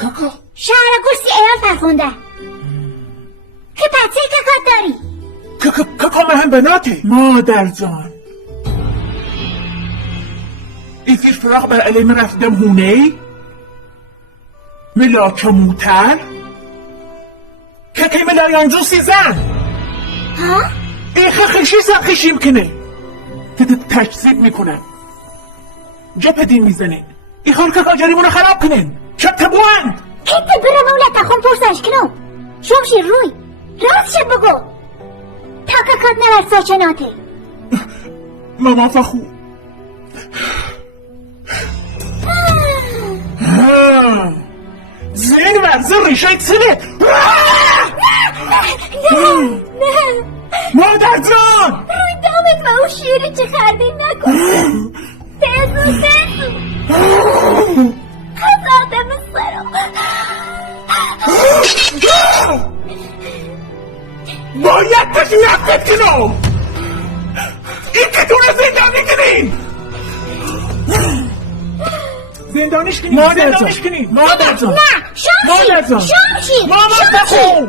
کاکا شهر گرسی ایال فرخونده که پته کاکا داری کاکا مهم بناته مادر جان ایفیر فراغ بر علیم رفتم هونه ملاک موتر که ملایانجو سیزن ها؟ ایخه خشی زخشیم کنه تجذیب میکنن جپدین میزنن ایخان که کاجریمونو خراب کنن شب تبوند هیته برم اولتا خون پرسش کنو شمشیر روی راست شد بگو تا کاکات نور ساچناته ماما فخو زین ورزه ریشه تنه نه مادر جان روی دامت و اون شیری چه خردی نکن تزو خزادم سرم باید تشی نفت کنم این که تو رو زندانی کنین زندانیش کنین مادر جان نه شمشیر مادر جان شمشیر ماما فخو